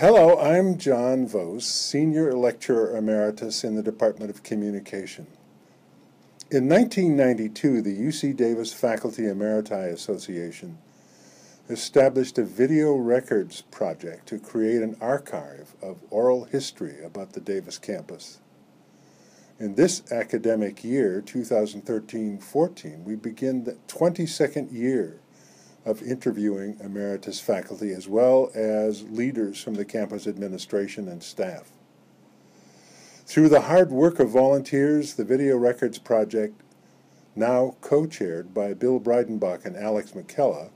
Hello, I'm John Vos, Senior Lecturer Emeritus in the Department of Communication. In 1992, the UC Davis Faculty Emeriti Association established a video records project to create an archive of oral history about the Davis campus. In this academic year, 2013-14, we begin the 22nd year of interviewing emeritus faculty as well as leaders from the campus administration and staff. Through the hard work of volunteers, the Video Records Project, now co-chaired by Bill Breidenbach and Alex McKella,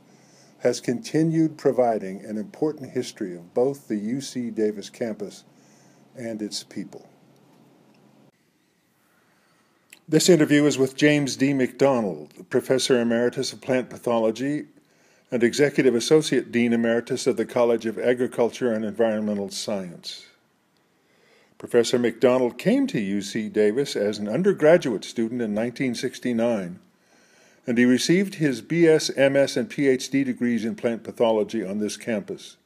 has continued providing an important history of both the UC Davis campus and its people. This interview is with James D. MacDonald, Professor Emeritus of Plant Pathology and Executive Associate Dean Emeritus of the College of Agriculture and Environmental Science. Professor MacDonald came to UC Davis as an undergraduate student in 1969, and he received his BS, MS, and PhD degrees in plant pathology on this campus.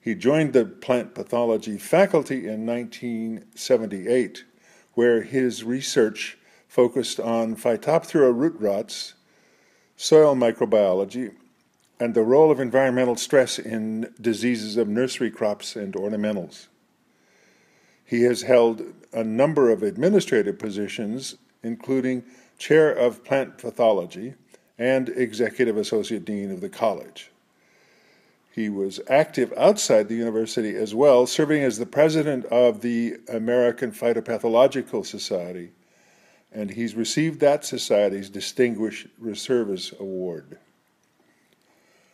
He joined the plant pathology faculty in 1978, where his research focused on Phytophthora root rots, soil microbiology, and the role of environmental stress in diseases of nursery crops and ornamentals. He has held a number of administrative positions, including Chair of Plant Pathology and Executive Associate Dean of the College. He was active outside the university as well, serving as the president of the American Phytopathological Society, and he's received that society's Distinguished Service Award.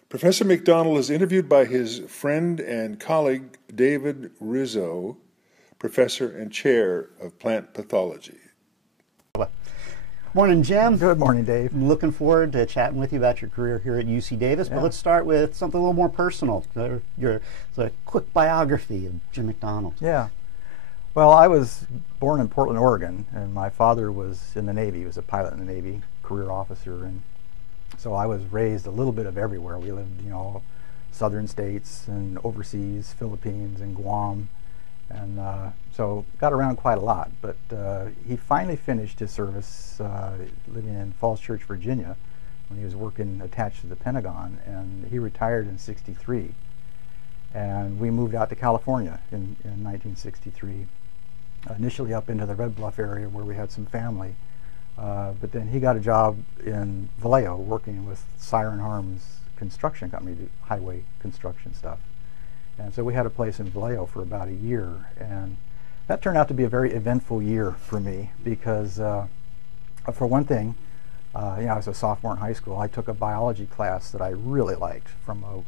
Professor MacDonald is interviewed by his friend and colleague David Rizzo, Professor and Chair of Plant Pathology. Morning, Jim. Good morning, Dave. Looking forward to chatting with you about your career here at UC Davis, but let's start with something a little more personal, your quick biography of Jim MacDonald. Yeah. Well, I was born in Portland, Oregon, and my father was in the Navy. He was a pilot in the Navy, career officer, and so I was raised a little bit of everywhere. We lived, southern states and overseas, Philippines and Guam, and so got around quite a lot. But he finally finished his service living in Falls Church, Virginia, when he was working attached to the Pentagon, and he retired in '63. And we moved out to California in 1963. Initially up into the Red Bluff area where we had some family, but then he got a job in Vallejo working with Siren Harms construction company, do highway construction stuff. And so we had a place in Vallejo for about a year, and that turned out to be a very eventful year for me because, for one thing, I was a sophomore in high school. I took a biology class that I really liked from a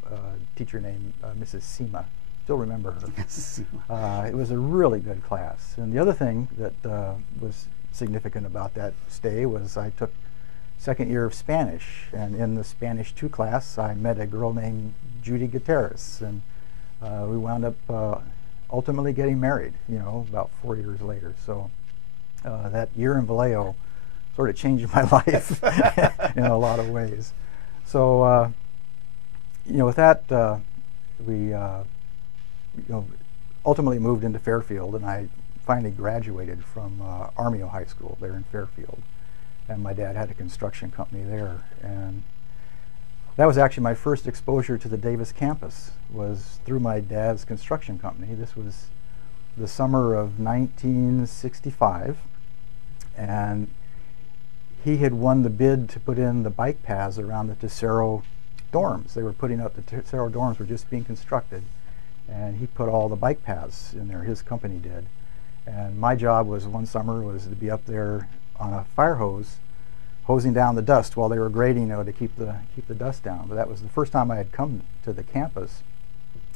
teacher named Mrs. Seema. Still remember her. It was a really good class. And the other thing that was significant about that stay was I took second year of Spanish, and in the Spanish 2 class I met a girl named Judy Gutierrez, and we wound up ultimately getting married, about 4 years later. So that year in Vallejo sort of changed my life in a lot of ways. So with that, we ultimately moved into Fairfield, and I finally graduated from Armio High School there in Fairfield. And my dad had a construction company there, and that was actually my first exposure to the Davis campus, was through my dad's construction company. This was the summer of 1965, and he had won the bid to put in the bike paths around the Tesoro dorms. They were putting up, the Tesoro dorms were just being constructed, and he put all the bike paths in there, his company did. And my job was, one summer, was to be up there on a fire hose, hosing down the dust while they were grading, to keep the dust down. But that was the first time I had come to the campus.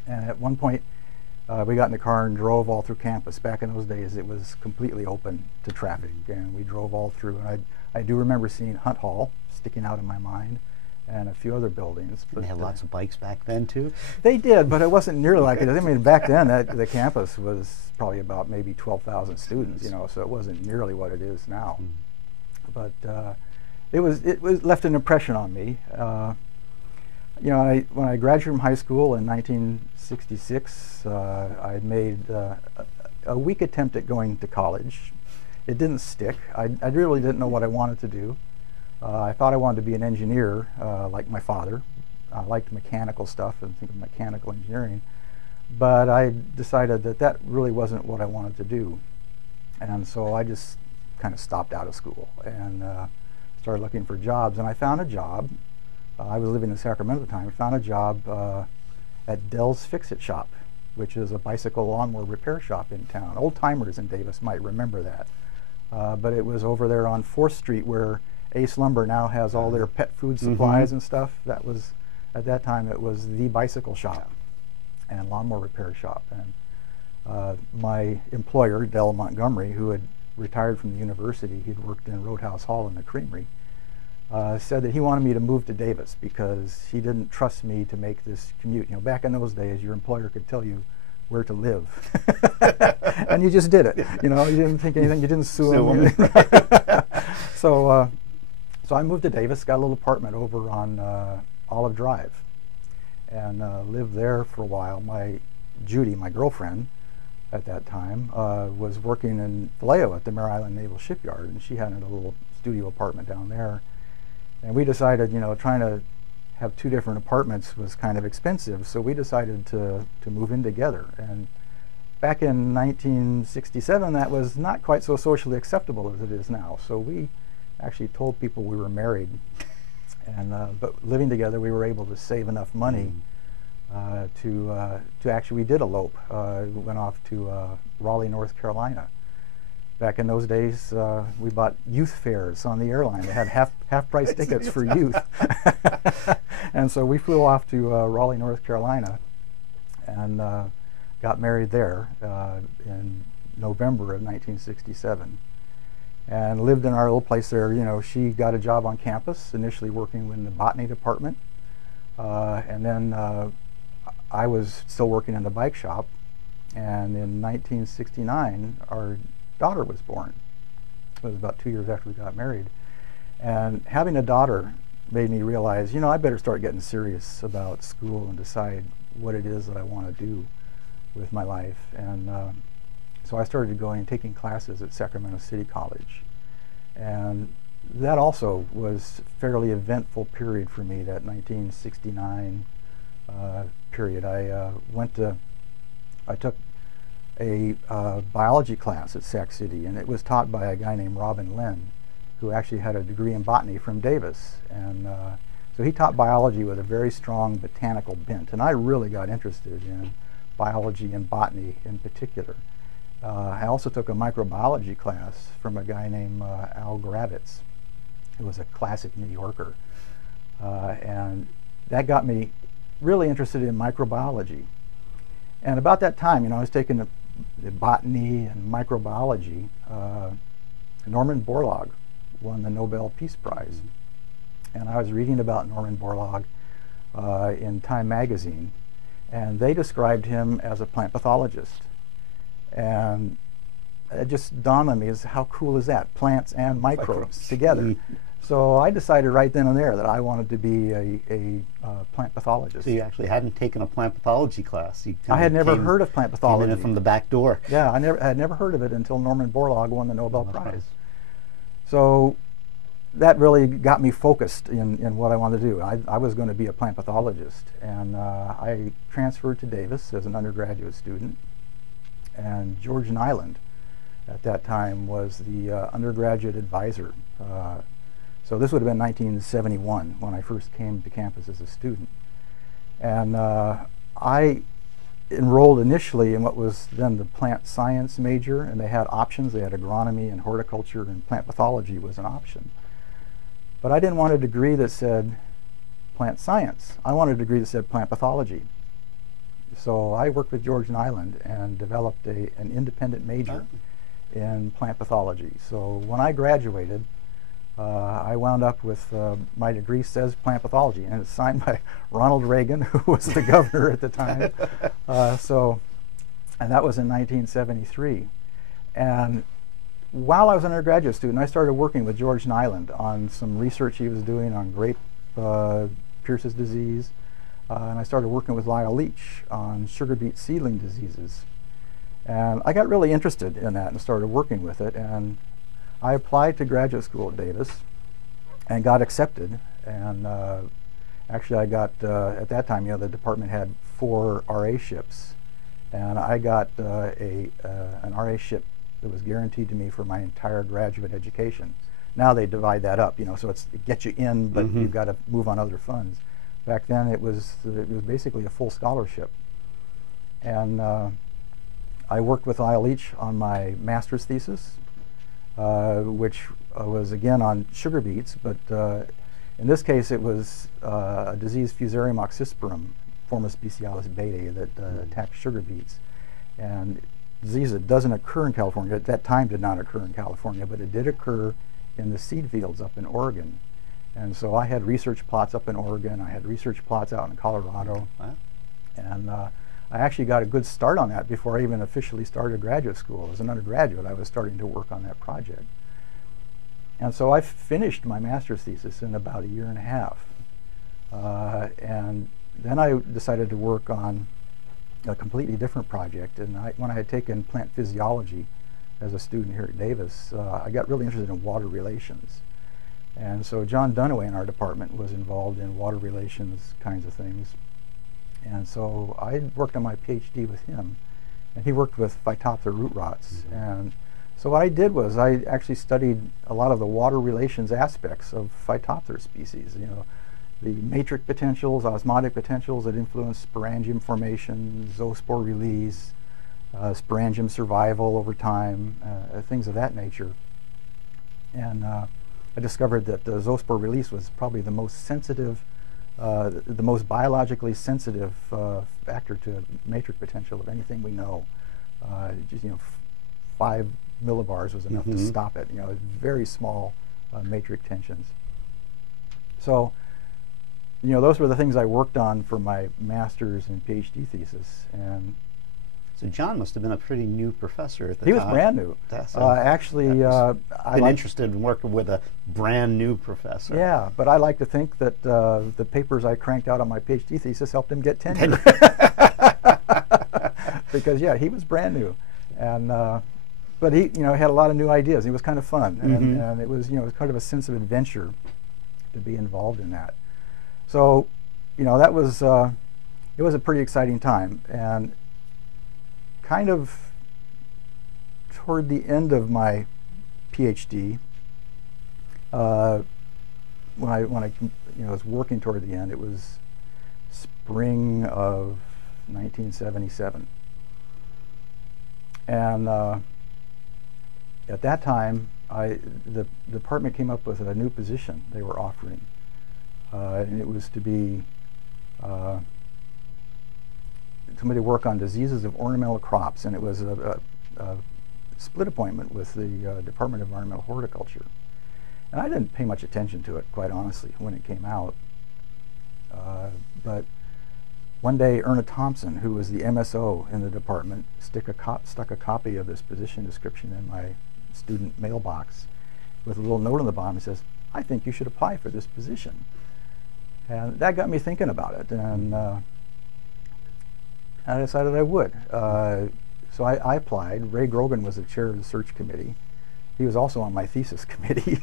And at one point, we got in the car and drove all through campus. Back in those days, it was completely open to traffic, and we drove all through. And I do remember seeing Hunt Hall sticking out in my mind, and a few other buildings. But they had lots of bikes back then too? They did, but it wasn't nearly like it. I mean, back then, the campus was probably about maybe 12,000 students, so it wasn't nearly what it is now. But it was left an impression on me. You know, when I graduated from high school in 1966, I made a weak attempt at going to college. It didn't stick. I really didn't know what I wanted to do. I thought I wanted to be an engineer, like my father. I liked mechanical stuff and think of mechanical engineering. But I decided that that really wasn't what I wanted to do. And so I just kind of stopped out of school and started looking for jobs. And I found a job. I was living in Sacramento at the time. I found a job at Dell's Fix-It Shop, which is a bicycle lawnmower repair shop in town. Old timers in Davis might remember that. But it was over there on 4th Street where Ace Lumber now has all their pet food supplies and stuff. That was, at that time, it was the bicycle shop and lawnmower repair shop. And my employer, Dell Montgomery, who had retired from the university, he'd worked in Roadhouse Hall in the creamery, said that he wanted me to move to Davis because he didn't trust me to make this commute. You know, back in those days, your employer could tell you where to live, and you just did it. You know, you didn't think anything. You didn't sue him. So I moved to Davis, got a little apartment over on Olive Drive, and lived there for a while. Judy, my girlfriend at that time, was working in Vallejo at the Mare Island Naval Shipyard, and she had a little studio apartment down there. And we decided, you know, trying to have 2 different apartments was kind of expensive, so we decided to move in together. And back in 1967, that was not quite so socially acceptable as it is now. So we actually told people we were married, and but living together, we were able to save enough money to actually, we did elope. We went off to Raleigh, North Carolina. Back in those days, we bought youth fares on the airline. They had half price tickets for youth. And so we flew off to Raleigh, North Carolina, and got married there in November of 1967. And lived in our little place there. You know, she got a job on campus, initially working in the botany department. And then I was still working in the bike shop. And in 1969, our daughter was born. It was about 2 years after we got married. And having a daughter made me realize, you know, I better start getting serious about school and decide what it is that I want to do with my life. And so I started going and taking classes at Sacramento City College. And that also was a fairly eventful period for me, that 1969 period. I took a biology class at Sac City, and it was taught by a guy named Robin Lynn, who actually had a degree in botany from Davis. And so he taught biology with a very strong botanical bent, and I really got interested in biology and botany in particular. I also took a microbiology class from a guy named Al Gravitz, who was a classic New Yorker. And that got me really interested in microbiology. And about that time, you know, I was taking the botany and microbiology. Norman Borlaug won the Nobel Peace Prize. And I was reading about Norman Borlaug in Time magazine, and they described him as a plant pathologist. And it just dawned on me, as how cool is that? Plants and microbes together. So I decided right then and there that I wanted to be a plant pathologist. So you actually hadn't taken a plant pathology class. I had never heard of plant pathology. Came in from the back door. Yeah, I had never heard of it until Norman Borlaug won the Nobel Prize. So that really got me focused in what I wanted to do. I was going to be a plant pathologist, and I transferred to Davis as an undergraduate student. And George Nyland, at that time, was the undergraduate advisor. So this would have been 1971 when I first came to campus as a student. And I enrolled initially in what was then the plant science major, and they had options. They had agronomy and horticulture, and plant pathology was an option. But I didn't want a degree that said plant science. I wanted a degree that said plant pathology. So I worked with George Nyland and developed an independent major in plant pathology. So when I graduated, I wound up with my degree says plant pathology, and it's signed by Ronald Reagan, who was the governor at the time. And that was in 1973. And while I was an undergraduate student, I started working with George Nyland on some research he was doing on grape Pierce's disease, and I started working with Lyle Leach on sugar beet seedling diseases. And I got really interested in that and started working with it. And I applied to graduate school at Davis and got accepted. And actually I got, at that time, the department had 4 RA-ships. And I got an RA-ship that was guaranteed to me for my entire graduate education. Now they divide that up, so it gets you in, but you've got to move on other funds. Back then it was basically a full scholarship. And I worked with Lyle Leach on my master's thesis, which was again on sugar beets, but in this case it was a disease, Fusarium oxysporum, forma specialis beta, that attacked sugar beets. And disease that doesn't occur in California, at that time did not occur in California, but it did occur in the seed fields up in Oregon. And so I had research plots up in Oregon, I had research plots out in Colorado, and I actually got a good start on that before I even officially started graduate school. As an undergraduate, I was starting to work on that project. And so I finished my master's thesis in about 1.5 years. And then I decided to work on a completely different project. And when I had taken plant physiology as a student here at Davis, I got really interested in water relations. And so John Dunaway in our department was involved in water relations kinds of things. And so I worked on my PhD with him, and he worked with Phytophthora root rots. And so what I did was I actually studied a lot of the water relations aspects of Phytophthora species, the matrix potentials, osmotic potentials that influence sporangium formation, zoospore release, sporangium survival over time, things of that nature. And I discovered that the zoospore release was probably the most sensitive, the most biologically sensitive factor to matrix potential of anything we know. Just 5 millibars was enough to stop it. Very small matrix tensions. So, those were the things I worked on for my master's and PhD thesis. And so John must have been a pretty new professor at the he time. was brand new. Actually, I've been interested in working with a brand new professor. Yeah, but I like to think that the papers I cranked out on my PhD thesis helped him get tenure. Because yeah, he was brand new, and but he had a lot of new ideas. It was kind of fun, and it was it was kind of a sense of adventure to be involved in that. So that was it was a pretty exciting time. And kind of toward the end of my PhD, when I was working toward the end, it was spring of 1977, and at that time, the department came up with a new position they were offering, and it was to be somebody to work on diseases of ornamental crops, and it was a split appointment with the Department of Environmental Horticulture. And I didn't pay much attention to it, quite honestly, when it came out. But one day, Erna Thompson, who was the MSO in the department, stuck a copy of this position description in my student mailbox with a little note on the bottom that says, "I think you should apply for this position." And that got me thinking about it, and I decided I would. So I applied. Ray Grogan was the chair of the search committee. He was also on my thesis committee.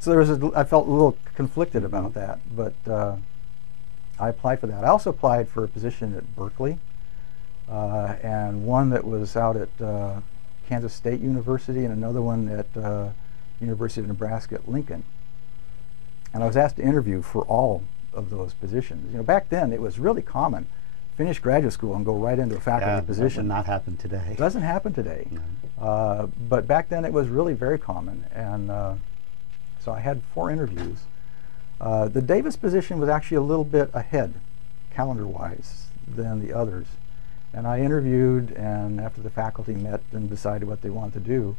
So there was I felt a little conflicted about that, but I applied for that. I also applied for a position at Berkeley, and one that was out at Kansas State University, and another one at University of Nebraska at Lincoln. And I was asked to interview for all of those positions. Back then it was really common. Finish graduate school and go right into a faculty position. That would not happen today. It doesn't happen today. No. But back then it was really very common. And so I had 4 interviews. The Davis position was actually a little bit ahead, calendar-wise, than the others. And I interviewed, and after the faculty met and decided what they wanted to do,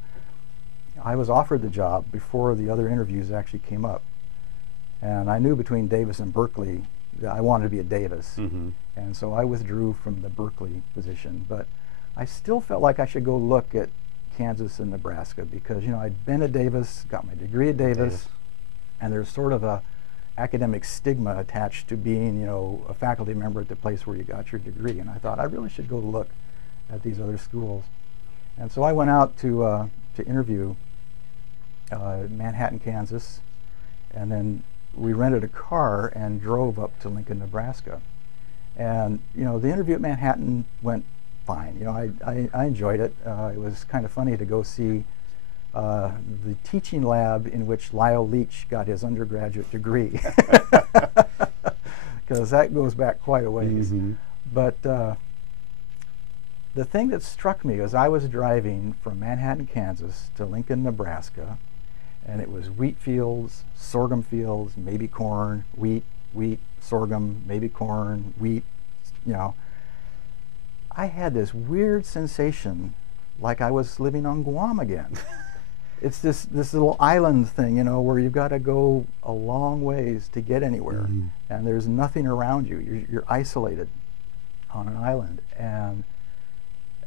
I was offered the job before the other interviews actually came up. And I knew between Davis and Berkeley that I wanted to be at Davis. And so I withdrew from the Berkeley position. But I still felt like I should go look at Kansas and Nebraska because, I'd been at Davis, got my degree at Davis, and there's sort of a, academic stigma attached to being, you know, a faculty member at the place where you got your degree. And I thought I really should go look at these other schools. And so I went out to interview Manhattan, Kansas, and then we rented a car and drove up to Lincoln, Nebraska. And you know, the interview at Manhattan went fine. You know, I enjoyed it. It was kind of funny to go see the teaching lab in which Lyle Leach got his undergraduate degree, because that goes back quite a ways. Mm-hmm. But the thing that struck me was I was driving from Manhattan, Kansas to Lincoln, Nebraska, and it was wheat fields, sorghum fields, maybe corn, wheat, sorghum, maybe corn, wheat, you know. I had this weird sensation like I was living on Guam again. It's this little island thing, you know, where you've got to go a long ways to get anywhere, Mm-hmm. and there's nothing around you. You're isolated on an island, and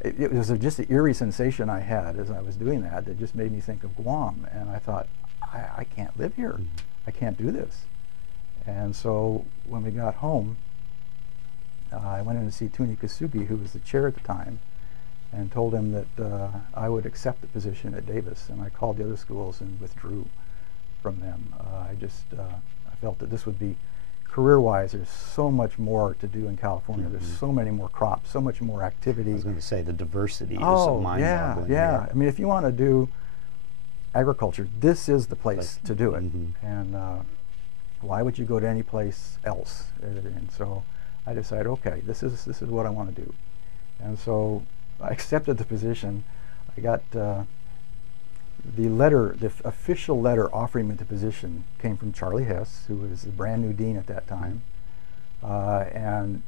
it was just an eerie sensation I had as I was doing that that just made me think of Guam. And I thought, I can't live here. Mm-hmm. I can't do this. And so when we got home, I went in to see Tuni Kasugi, who was the chair at the time, and told him that I would accept the position at Davis. And I called the other schools and withdrew from them. I felt that this would be, career-wise, there's so much more to do in California. Mm-hmm. There's so many more crops, so much more activity. I was going to say the diversity is Oh, mind-boggling. yeah. I mean, if you want to do agriculture, this is the place to do it. Mm-hmm. And why would you go to any place else? And so I decided, okay, this is what I want to do. And so I accepted the position. I got the official letter offering me the position came from Charlie Hess, who was the brand new dean at that time. And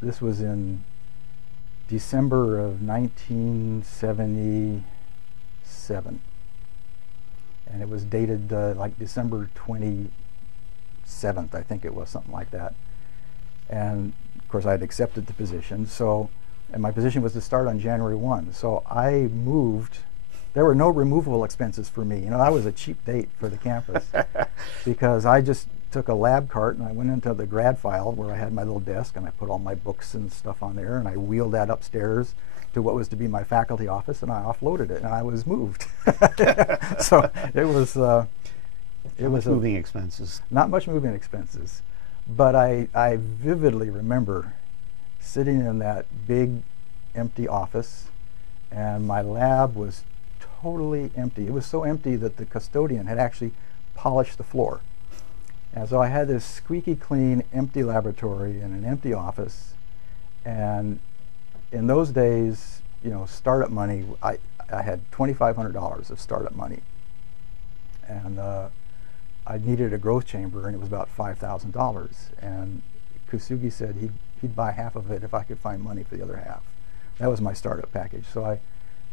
this was in December of 1977. And it was dated like December 27th, I think it was, something like that. And of course I had accepted the position, and my position was to start on January 1. So I moved. There were no removable expenses for me. You know, I was a cheap date for the campus because I just took a lab cart and I went into the grad file where I had my little desk and I put all my books and stuff on there, and I wheeled that upstairs to what was to be my faculty office, and I offloaded it and I was moved. So it was moving expenses. Not much moving expenses, but I vividly remember sitting in that big empty office, and my lab was totally empty. It was so empty that the custodian had actually polished the floor. And so I had this squeaky clean empty laboratory and an empty office. And in those days, you know, startup money, I had $2,500 of startup money. And I needed a growth chamber, and it was about $5,000. And Kusugi said he'd buy half of it if I could find money for the other half. That was my startup package. So I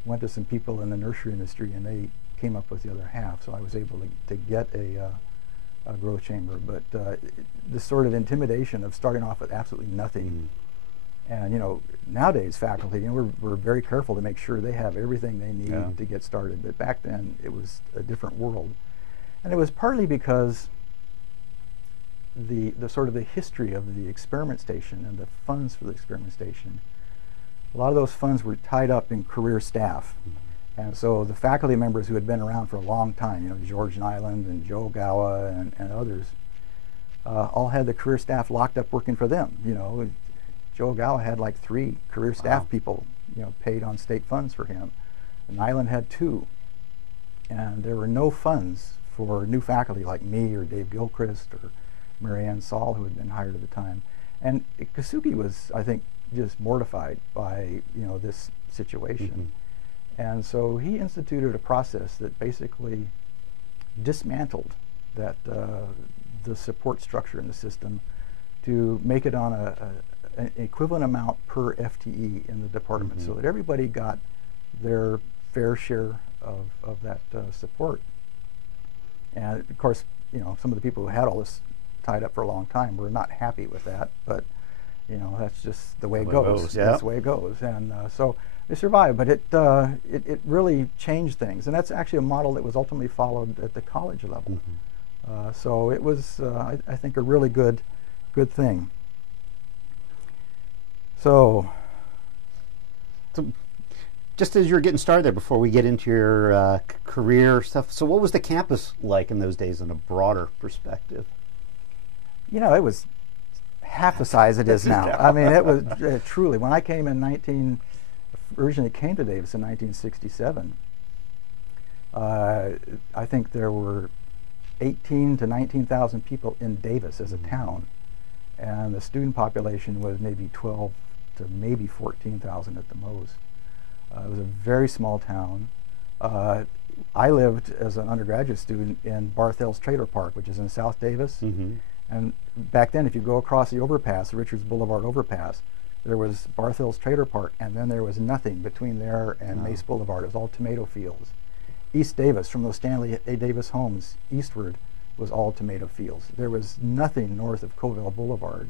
went to some people in the nursery industry, and they came up with the other half. So I was able to get a growth chamber. But this sort of intimidation of starting off with absolutely nothing. And you know, nowadays faculty, you know, we're very careful to make sure they have everything they need to get started. But back then, it was a different world. And it was partly because the sort of the history of the experiment station and the funds for the experiment station, a lot of those funds were tied up in career staff. And so the faculty members who had been around for a long time, you know, George Nyland and Joe Gowa and others, all had the career staff locked up working for them. You know, Joe Gowa had like 3 career staff people, you know, paid on state funds for him. Nyland had 2. And there were no funds for new faculty like me or Dave Gilchrist or Marianne Saul, who had been hired at the time. And Kasugi was, I think, just mortified by, you know, this situation. And so he instituted a process that basically dismantled that the support structure in the system to make it on an equivalent amount per FTE in the department, so that everybody got their fair share of that support. And of course, you know, some of the people who had all this tied up for a long time were not happy with that, but you know, that's just the way it goes. That's the way it goes. And so they survived, but it really changed things. And that's actually a model that was ultimately followed at the college level. So it was, I think, a really good thing. So just as you were getting started there, before we get into your career stuff, so what was the campus like in those days in a broader perspective? You know, it was half the size it is now. I mean, it was truly, when I came in originally came to Davis in 1967, I think there were 18 to 19,000 people in Davis as a town, and the student population was maybe 12 to maybe 14,000 at the most. It was a very small town. I lived as an undergraduate student in Barthel's Trailer Park, which is in South Davis. And back then, if you go across the overpass, the Richards Boulevard overpass, there was Barthel's Trailer Park, and then there was nothing between there and Mace Boulevard. It was all tomato fields. East Davis, from those Stanley A. Davis homes eastward, was all tomato fields. There was nothing north of Covell Boulevard.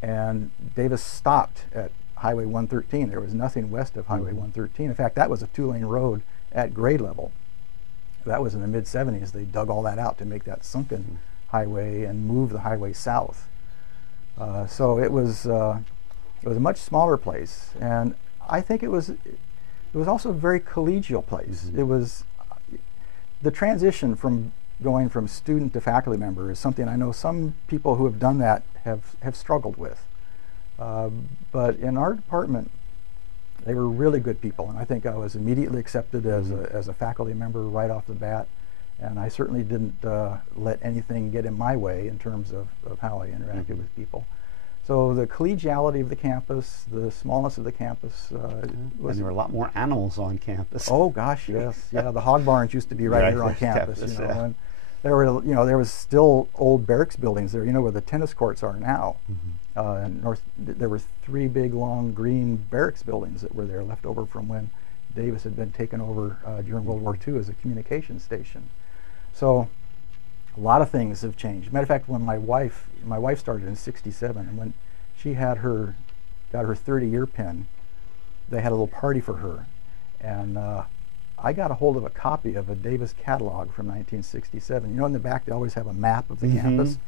And Davis stopped at Highway 113. There was nothing west of Highway 113. In fact, that was a two-lane road at grade level. That was in the mid-70s. They dug all that out to make that sunken highway and move the highway south. So it was a much smaller place, and I think it was also a very collegial place. It was the transition from going from student to faculty member is something I know some people who have done that have struggled with. But in our department, they were really good people, and I think I was immediately accepted as a faculty member right off the bat. And I certainly didn't let anything get in my way in terms of how I interacted with people. So the collegiality of the campus, the smallness of the campus and there were a lot more animals on campus. Oh gosh, yes, yeah. The hog barns used to be right here on campus. You know, and there were, there was still old barracks buildings there. You know where the tennis courts are now. There were 3 big, long green barracks buildings that were there, left over from when Davis had been taken over during World War II as a communications station. So a lot of things have changed. Matter of fact, when my wife started in '67, and when she got her 30-year pin, they had a little party for her, and I got a hold of a copy of a Davis catalog from 1967. You know, in the back they always have a map of the campus.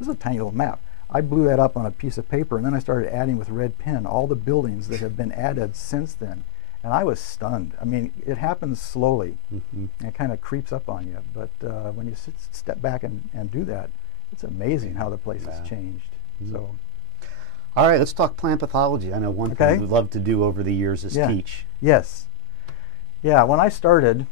This is a tiny little map. I blew that up on a piece of paper, and then I started adding with red pen all the buildings that have been added since then. And I was stunned. I mean, it happens slowly. It kind of creeps up on you. But when you step back and do that, it's amazing how the place has changed. So, all right, let's talk plant pathology. I know one thing we'd love to do over the years is teach. Yes. Yeah, when I started,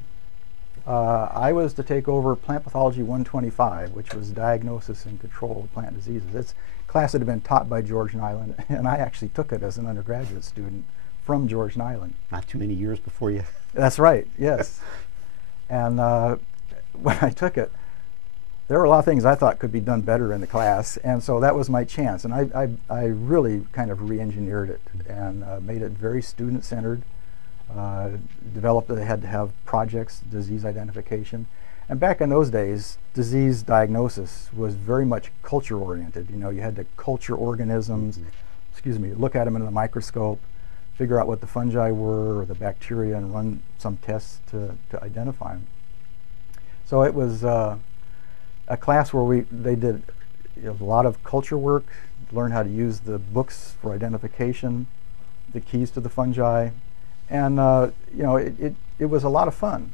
I was to take over Plant Pathology 125, which was diagnosis and control of plant diseases. It's a class that had been taught by George Nyland, and I actually took it as an undergraduate student from George Nyland. Not too many years before you. That's right, yes. And when I took it, there were a lot of things I thought could be done better in the class, and so that was my chance. And I really kind of re-engineered it and made it very student-centered. Developed that they had to have projects, disease identification. And back in those days, disease diagnosis was very much culture-oriented. You know, you had to culture organisms, look at them in the microscope, figure out what the fungi were or the bacteria, and run some tests to identify them. So it was a class where they did a lot of culture work, learned how to use the books for identification, the keys to the fungi, and it was a lot of fun.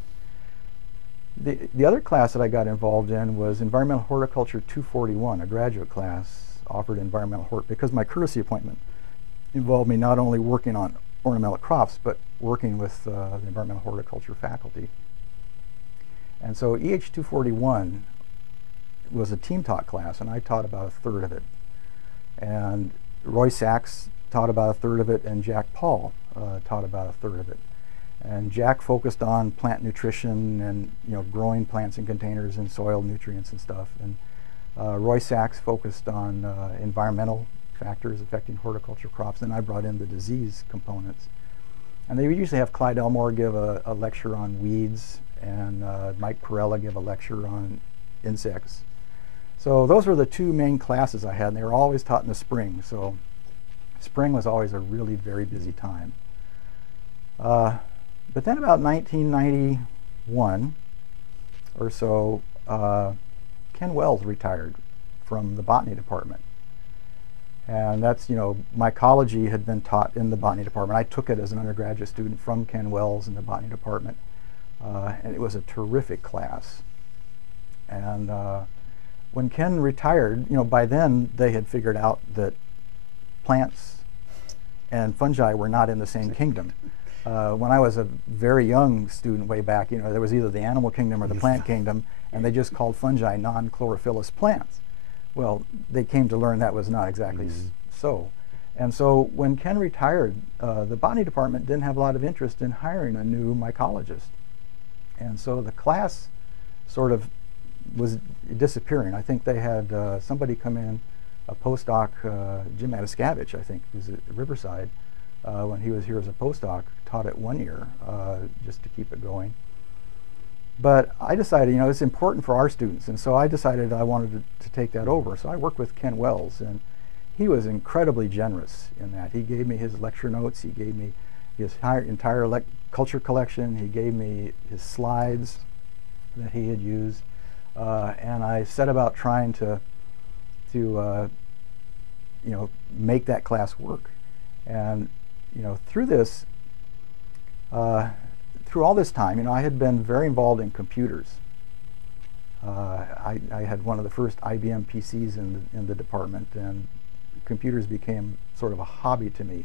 The other class that I got involved in was Environmental Horticulture 241, a graduate class offered environmental hort, because my courtesy appointment involved me not only working on ornamental crops, but working with the environmental horticulture faculty. And so EH 241 was a team taught class, and I taught about a third of it. And Roy Sachs taught about a third of it, and Jack Paul taught about a third of it. And Jack focused on plant nutrition and growing plants in containers and soil nutrients and stuff. And Roy Sachs focused on environmental factors affecting horticulture crops. And I brought in the disease components. And they would usually have Clyde Elmore give a lecture on weeds, and Mike Perella give a lecture on insects. So those were the 2 main classes I had, and they were always taught in the spring. So spring was always a really very busy time. But then about 1991 or so, Ken Wells retired from the botany department. And that's, mycology had been taught in the botany department. I took it as an undergraduate student from Ken Wells in the botany department. And it was a terrific class. And when Ken retired, by then they had figured out that plants and fungi were not in the same kingdom. When I was a very young student way back, there was either the animal kingdom or the plant kingdom, and they just called fungi non-chlorophyllous plants. Well, they came to learn that was not exactly so. And so when Ken retired, the botany department didn't have a lot of interest in hiring a new mycologist. And so the class sort of was disappearing. I think they had somebody come in, a postdoc, Jim Ataskavich, I think, who's at Riverside, when he was here as a postdoc, taught it 1 year just to keep it going. But I decided, it's important for our students, and so I decided I wanted to take that over. So I worked with Ken Wells, and he was incredibly generous in that. He gave me his lecture notes, he gave me his entire culture collection, he gave me his slides that he had used, and I set about trying to make that class work. And through this, through all this time, I had been very involved in computers. I had one of the first IBM PCs in the department, and computers became sort of a hobby to me.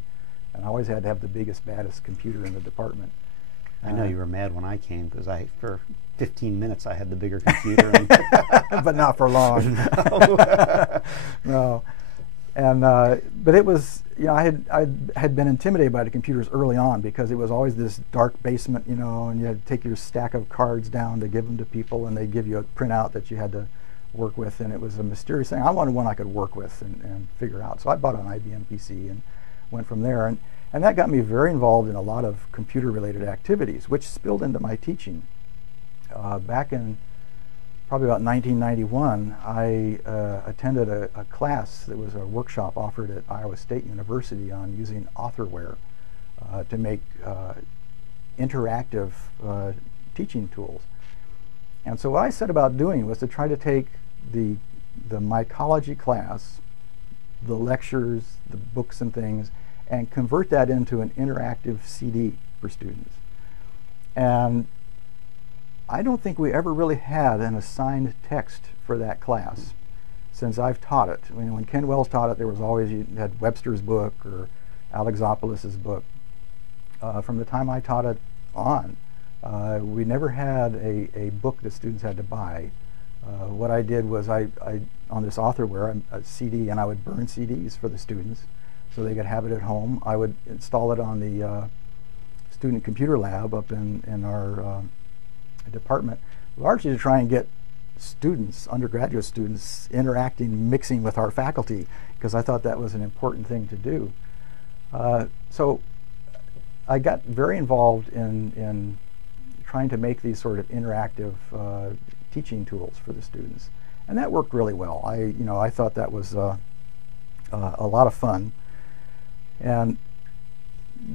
And I always had to have the biggest, baddest computer in the department. I know you were mad when I came, because for 15 minutes I had the bigger computer. But not for long. No. And but it was, I had been intimidated by the computers early on, because it was always this dark basement, and you had to take your stack of cards down to give them to people, and they'd give you a printout that you had to work with, and it was a mysterious thing. I wanted one I could work with and figure out. So I bought an IBM PC and went from there, and that got me very involved in a lot of computer-related activities, which spilled into my teaching. Back in probably about 1991, I attended a class that was a workshop offered at Iowa State University on using authorware to make interactive teaching tools. And so what I set about doing was to try to take the mycology class, the lectures, the books and things, and convert that into an interactive CD for students. And I don't think we ever really had an assigned text for that class since I've taught it. When Ken Wells taught it, there was always, you had Webster's book or Alexopoulos' book. From the time I taught it on, we never had a book that students had to buy. What I did was on this authorware, a CD, and I would burn CDs for the students so they could have it at home. I would install it on the student computer lab up in our department, largely to try and get students, undergraduate students, interacting, mixing with our faculty, because I thought that was an important thing to do. So I got very involved in trying to make these sort of interactive teaching tools for the students, and that worked really well. I thought that was a lot of fun, and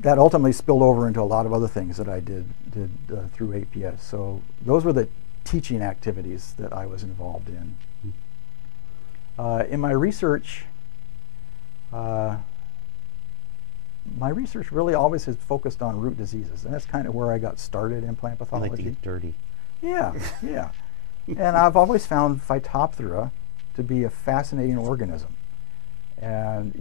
that ultimately spilled over into a lot of other things that I did through APS. So those were the teaching activities that I was involved in. In my research really always has focused on root diseases, and that's kind of where I got started in plant pathology. I like to get dirty. Yeah, yeah. And I've always found Phytophthora to be a fascinating organism. And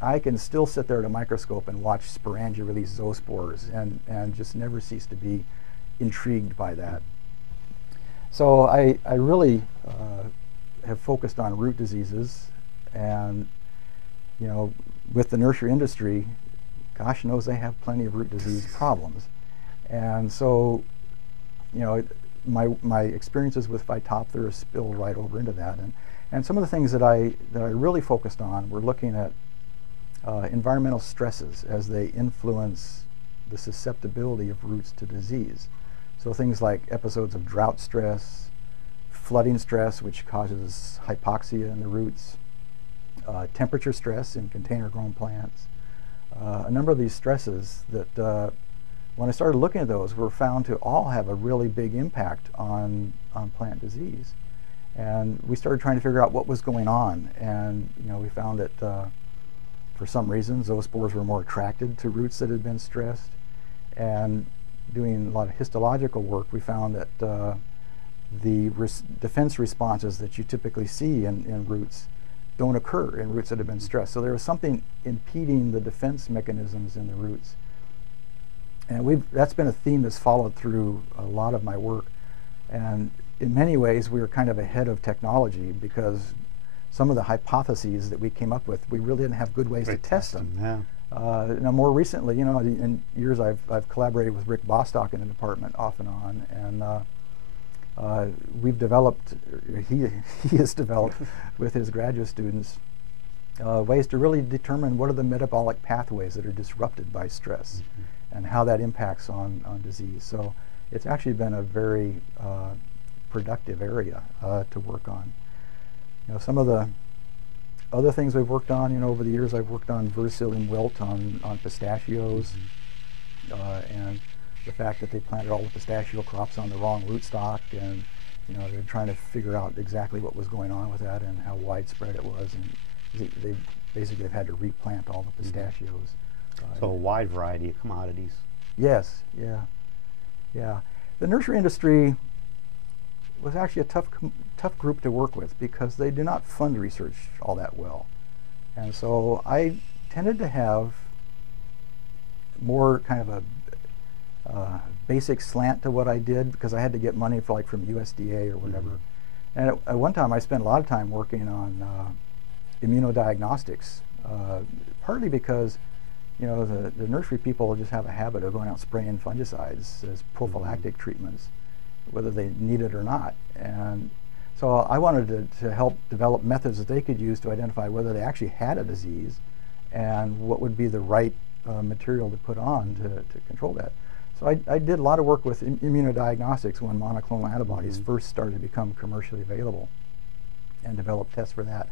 I can still sit there at a microscope and watch sporangia release zoospores and just never cease to be intrigued by that. So I really have focused on root diseases, and with the nursery industry, gosh knows they have plenty of root disease problems. And so my experiences with Phytophthora spilled right over into that. And some of the things that I really focused on were looking at environmental stresses as they influence the susceptibility of roots to disease. So things like episodes of drought stress, flooding stress, which causes hypoxia in the roots, temperature stress in container-grown plants. A number of these stresses that, when I started looking at those, were found to all have a really big impact on plant disease. And we started trying to figure out what was going on. And we found that for some reasons those spores were more attracted to roots that had been stressed. And doing a lot of histological work, we found that the defense responses that you typically see in roots don't occur in roots that have been stressed. So there was something impeding the defense mechanisms in the roots. And that's been a theme that's followed through a lot of my work. And in many ways, we were kind of ahead of technology, because some of the hypotheses that we came up with, we really didn't have good ways to test them. Yeah. Now, more recently, in years I've collaborated with Rick Bostock in the department off and on, and we've developed, he has developed with his graduate students, ways to really determine what are the metabolic pathways that are disrupted by stress, and how that impacts on disease. So it's actually been a very productive area to work on. Some of the other things we've worked on, over the years, I've worked on verticillium wilt on pistachios, and the fact that they planted all the pistachio crops on the wrong rootstock, and they're trying to figure out exactly what was going on with that and how widespread it was, and they basically have had to replant all the pistachios. So a wide variety of commodities. Yes, yeah. The nursery industry was actually a tough group to work with, because they do not fund research all that well. And so I tended to have more kind of a basic slant to what I did, because I had to get money from USDA or whatever. And at one time I spent a lot of time working on immunodiagnostics, partly because the nursery people just have a habit of going out spraying fungicides as prophylactic treatments, whether they need it or not. And so I wanted to help develop methods that they could use to identify whether they actually had a disease, and what would be the right material to put on to control that. So I did a lot of work with immunodiagnostics when monoclonal antibodies first started to become commercially available, and developed tests for that.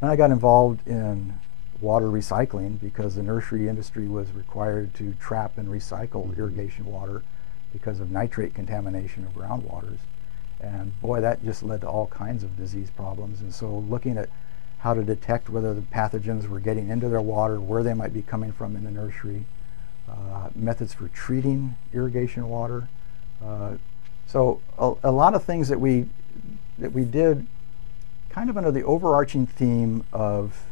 Then I got involved in water recycling, because the nursery industry was required to trap and recycle irrigation water because of nitrate contamination of groundwaters. And boy, that just led to all kinds of disease problems. And so looking at how to detect whether the pathogens were getting into their water, where they might be coming from in the nursery, methods for treating irrigation water. So a lot of things that we did kind of under the overarching theme of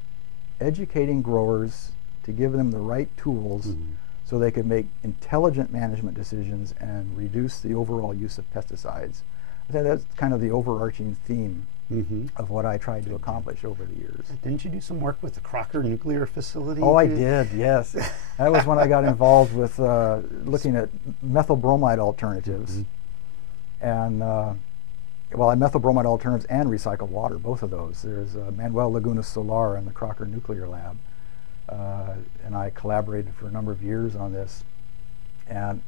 educating growers to give them the right tools so they could make intelligent management decisions and reduce the overall use of pesticides. I think that's kind of the overarching theme of what I tried to accomplish over the years. Didn't you do some work with the Crocker nuclear facility? Oh, I did, yes. That was when I got involved with looking at methyl bromide alternatives. And methyl bromide alternatives and recycled water, both of those. There's Manuel Laguna Solar in the Crocker Nuclear Lab, and I collaborated for a number of years on this. And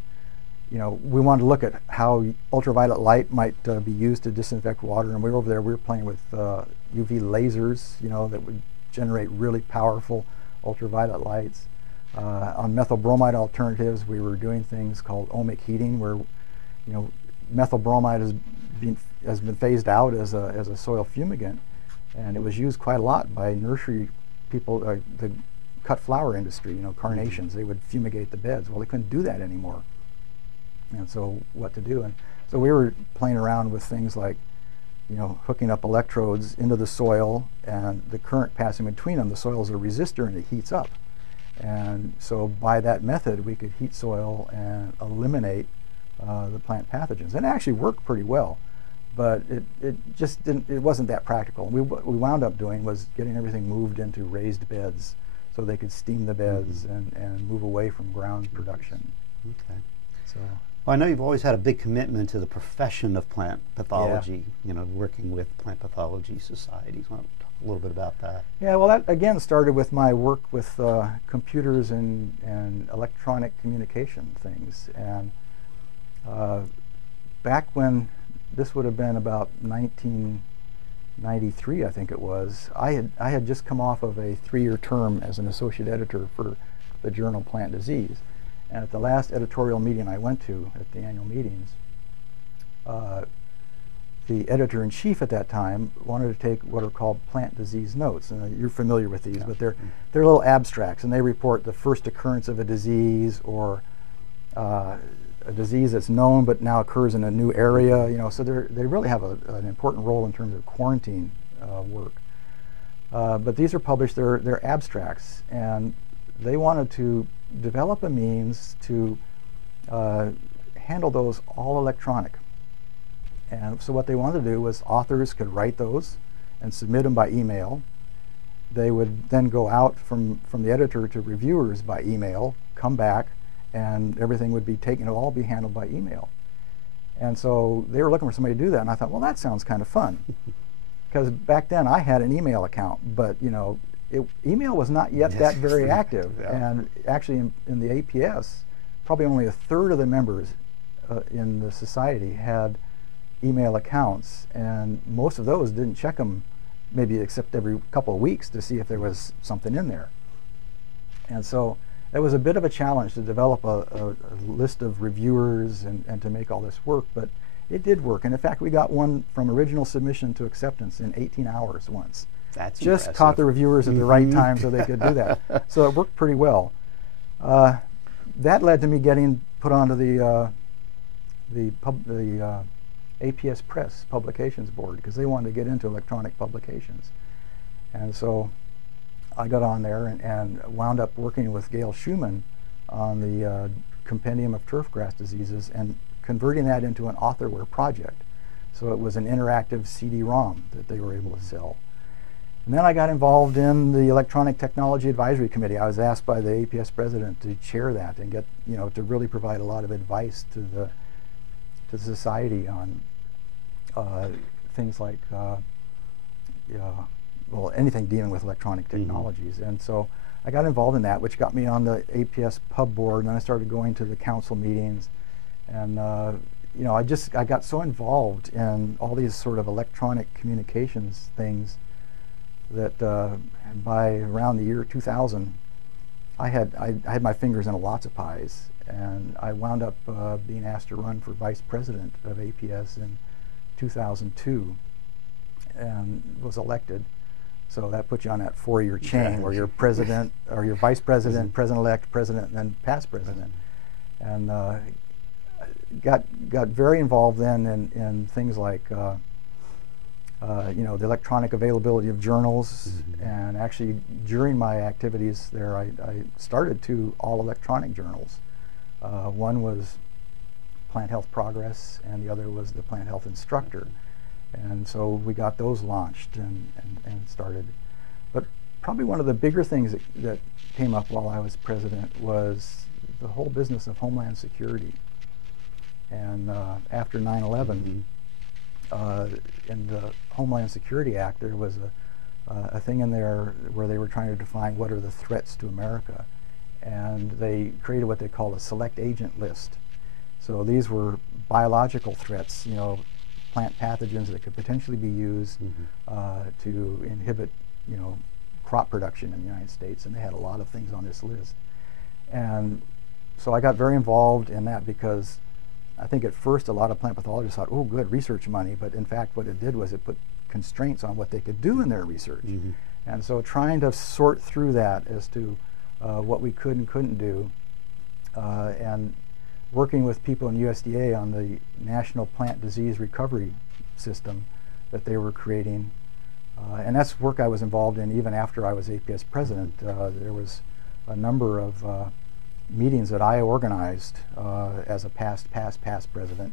we wanted to look at how ultraviolet light might be used to disinfect water, and we were over there, we were playing with UV lasers, that would generate really powerful ultraviolet lights. On methyl bromide alternatives, we were doing things called ohmic heating, where methyl bromide has been phased out as a soil fumigant, and it was used quite a lot by nursery people, the cut flower industry, carnations. They would fumigate the beds. Well, they couldn't do that anymore. And so what to do? And so we were playing around with things like, hooking up electrodes into the soil, and the current passing between them, the soil is a resistor and it heats up. And so by that method, we could heat soil and eliminate the plant pathogens. And it actually worked pretty well, but it just didn't, it wasn't that practical. And what we wound up doing was getting everything moved into raised beds so they could steam the beds and move away from ground production. Okay. So. Well, I know you've always had a big commitment to the profession of plant pathology, working with plant pathology societies. Want to talk a little bit about that? Yeah, well, that again started with my work with computers and electronic communication things. And back when this would have been about 1993, I think it was, I had just come off of a 3-year term as an associate editor for the journal Plant Disease. And at the last editorial meeting I went to, at the annual meetings, the editor-in-chief at that time wanted to take what are called plant disease notes. And you're familiar with these, but they're little abstracts, and they report the first occurrence of a disease or a disease that's known but now occurs in a new area. You know, so they really have an important role in terms of quarantine work. But these are published. They're abstracts, and they wanted to develop a means to handle those all electronic. And so what they wanted to do was authors could write those and submit them by email. They would then go out from the editor to reviewers by email, come back, and everything would be taken, it'll all be handled by email. And so they were looking for somebody to do that, and I thought, well, that sounds kind of fun. Because back then I had an email account, but you know, email was not yet that very active. And actually in the APS, probably only a third of the members in the society had email accounts, and most of those didn't check them maybe except every couple of weeks to see if there was something in there. And so it was a bit of a challenge to develop a list of reviewers and to make all this work, but it did work. And in fact, we got one from original submission to acceptance in 18 hours once. That's just impressive. Caught the reviewers at the right time so they could do that. So it worked pretty well. That led to me getting put onto the APS Press Publications Board, because they wanted to get into electronic publications. And so I got on there and wound up working with Gail Schumann on the Compendium of Turfgrass Diseases and converting that into an authorware project. So it was an interactive CD-ROM that they were able to sell. And then I got involved in the Electronic Technology Advisory Committee. I was asked by the APS president to chair that and get, you know, to really provide a lot of advice to the society on things like, well, anything dealing with electronic technologies. And so I got involved in that, which got me on the APS pub board, and then I started going to the council meetings. And you know, I got so involved in all these sort of electronic communications things that by around the year 2000, I had my fingers in lots of pies, and I wound up being asked to run for vice president of APS in 2002, and was elected. So that puts you on that four-year chain where you're president, or you're vice president, president-elect, president, and then past president. And got very involved then in things like you know, the electronic availability of journals. And actually during my activities there, I started two all-electronic journals. One was Plant Health Progress, and the other was the Plant Health Instructor. And so we got those launched and started. But probably one of the bigger things that came up while I was president was the whole business of Homeland Security. And after 9/11, in the Homeland Security Act, there was a thing in there where they were trying to define what are the threats to America. And they created what they call a select agent list. So these were biological threats, you know, plant pathogens that could potentially be used to inhibit, you know, crop production in the United States. And they had a lot of things on this list. And so I got very involved in that, because I think at first a lot of plant pathologists thought, oh, good, research money. But in fact, what it did was it put constraints on what they could do in their research. And so trying to sort through that as to what we could and couldn't do, and working with people in USDA on the National Plant Disease Recovery System that they were creating. And that's work I was involved in even after I was APS president. There was a number of meetings that I organized as a past president,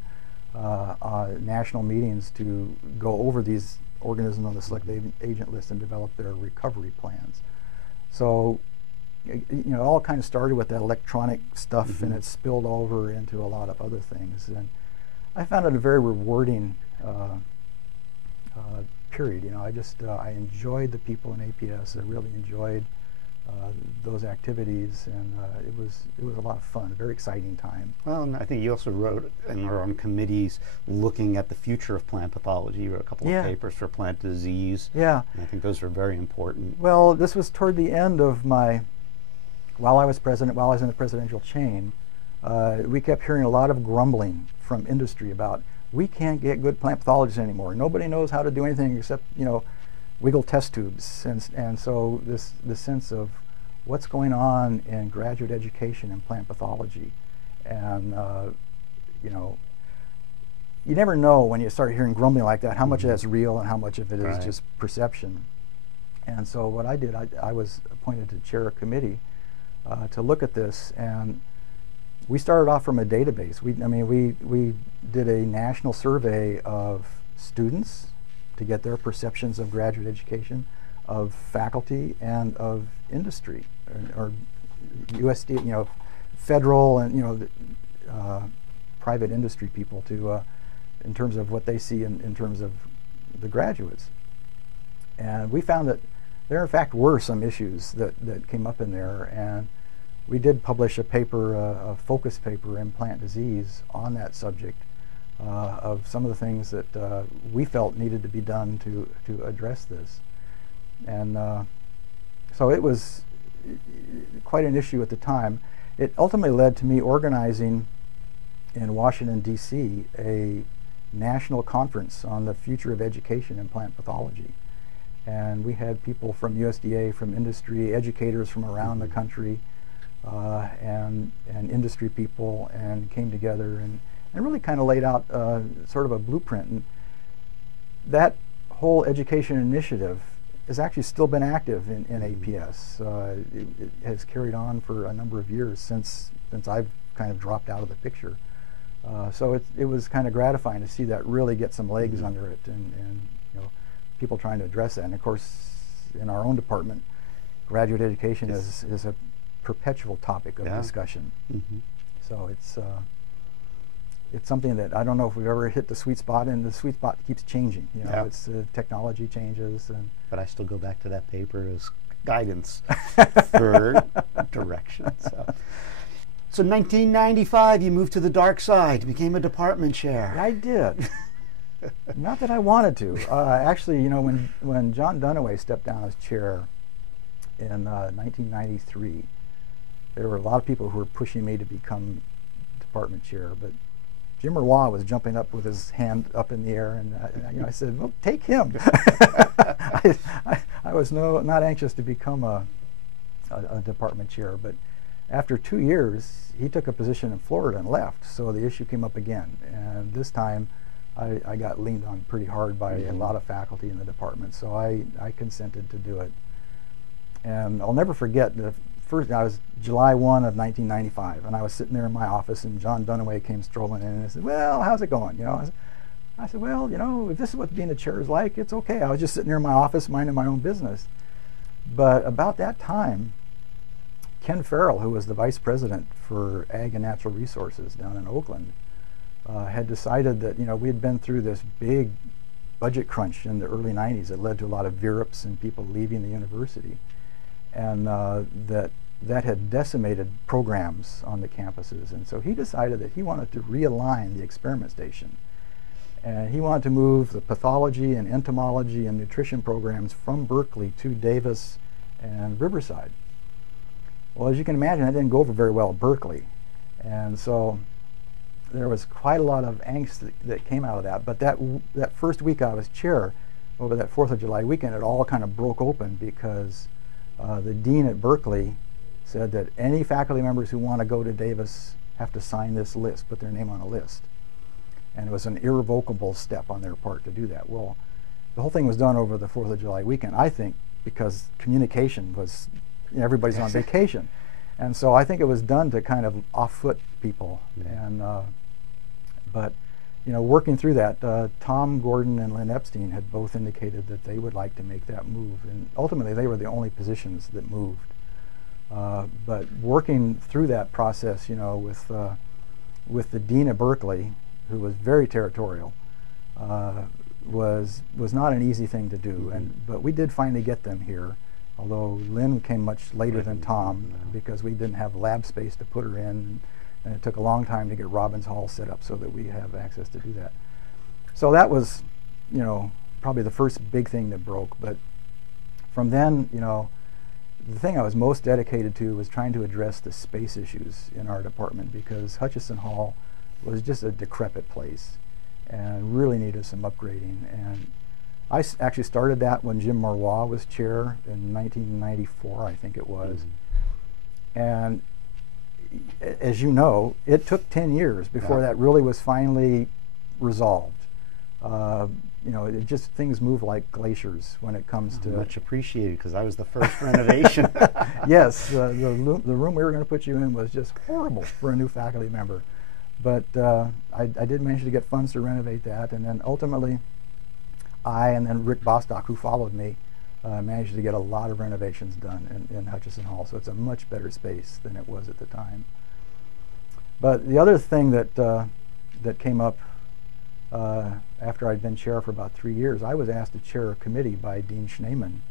national meetings to go over these organisms on the select agent list and develop their recovery plans. So, you know, it all kind of started with that electronic stuff, and it spilled over into a lot of other things. And I found it a very rewarding period. You know, I enjoyed the people in APS. I really enjoyed those activities, and it was a lot of fun, a very exciting time. Well, and I think you also wrote and were on committees looking at the future of plant pathology. You wrote a couple of papers for plant disease. Yeah. And I think those are very important. Well, this was toward the end of while I was president, while I was in the presidential chain, we kept hearing a lot of grumbling from industry about, we can't get good plant pathologists anymore. Nobody knows how to do anything except, you know, wiggle test tubes. And so this sense of what's going on in graduate education in plant pathology. And, you know, you never know when you start hearing grumbling like that, how much of that's real and how much of it is just perception. And so what I did, I was appointed to chair a committee to look at this, and we started off from a database. We did a national survey of students to get their perceptions of graduate education, of faculty, and of industry, or USD, you know, federal and, you know, private industry people to, in terms of what they see in terms of the graduates. And we found that there in fact were some issues that came up in there, and we did publish a paper, a focus paper in plant disease on that subject, of some of the things that we felt needed to be done to address this. And so it was quite an issue at the time. It ultimately led to me organizing in Washington, D.C. a national conference on the future of education in plant pathology. And we had people from USDA, from industry, educators from around the country, and industry people, and came together and really kind of laid out sort of a blueprint. And that whole education initiative has actually still been active in APS. It has carried on for a number of years since I've kind of dropped out of the picture. So it was kind of gratifying to see that really get some legs under it, and you know, people trying to address that. And of course, in our own department, graduate education is a perpetual topic of discussion. So it's something that I don't know if we've ever hit the sweet spot, and the sweet spot keeps changing. You know, it's technology changes, but I still go back to that paper as guidance for direction. So 1995, you moved to the dark side, became a department chair. I did. Not that I wanted to. Actually, you know, when John Dunaway stepped down as chair in 1993, there were a lot of people who were pushing me to become department chair, but Jim Roy was jumping up with his hand up in the air, and you know, I said, "Well, take him." I was not anxious to become a department chair, but after 2 years, he took a position in Florida and left. So the issue came up again, and this time, I got leaned on pretty hard by a lot of faculty in the department. So I consented to do it, and I'll never forget the first. I was July 1 of 1995, and I was sitting there in my office, and John Dunaway came strolling in and said, "Well, how's it going?" You know, I said, "Well, you know, if this is what being a chair is like, it's okay." I was just sitting there in my office minding my own business. But about that time, Ken Farrell, who was the vice president for Ag and Natural Resources down in Oakland, had decided that, you know, we had been through this big budget crunch in the early 90s that led to a lot of VIRUPs and people leaving the university, and that had decimated programs on the campuses. And so he decided that he wanted to realign the experiment station, and he wanted to move the pathology and entomology and nutrition programs from Berkeley to Davis and Riverside. Well, as you can imagine, that didn't go over very well at Berkeley, and so there was quite a lot of angst that came out of that. But that first week I was chair, over that 4th of July weekend, it all kind of broke open because the dean at Berkeley said that any faculty members who want to go to Davis have to sign this list, put their name on a list. And it was an irrevocable step on their part to do that. Well, the whole thing was done over the 4th of July weekend, I think, because communication was, you know, everybody's on vacation. And so I think it was done to kind of off-foot people. And but, you know, working through that, Tom Gordon and Lynn Epstein had both indicated that they would like to make that move. And ultimately, they were the only positions that moved. But working through that process, you know, with the dean of Berkeley, who was very territorial, was not an easy thing to do. But we did finally get them here, although Lynn came much later than Tom because we didn't have lab space to put her in, and it took a long time to get Robbins Hall set up so that we have access to do that. So that was, you know, probably the first big thing that broke. But from then, you know, the thing I was most dedicated to was trying to address the space issues in our department, because Hutchison Hall was just a decrepit place. and really needed some upgrading. And I actually started that when Jim Marois was chair in 1994, I think it was. And as you know, it took 10 years before that really was finally resolved. You know, it just, things move like glaciers when it comes to... Much appreciated, because I was the first renovation. Yes, the room we were going to put you in was just horrible for a new faculty member. But I did manage to get funds to renovate that, and then ultimately I and then Rick Bostock, who followed me, managed to get a lot of renovations done in Hutchison Hall, so it's a much better space than it was at the time. But the other thing that that came up after I'd been chair for about 3 years, I was asked to chair a committee by Dean Schneemann,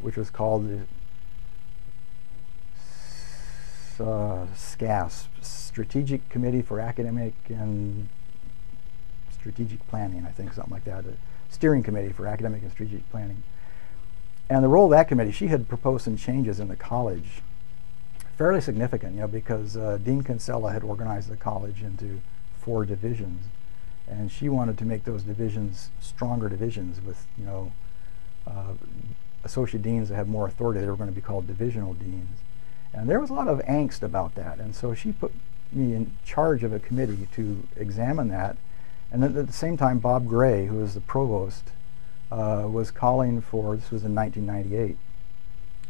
which was called the SCAS, Strategic Committee for Academic and Strategic Planning, I think, something like that, a steering committee for academic and strategic planning. And the role of that committee, she had proposed some changes in the college, fairly significant, you know, because Dean Kinsella had organized the college into 4 divisions, and she wanted to make those divisions stronger divisions with, you know, associate deans that had more authority. They were going to be called divisional deans. And there was a lot of angst about that, and so she put me in charge of a committee to examine that. And then at the same time, Bob Gray, who was the provost, was calling for, this was in 1998,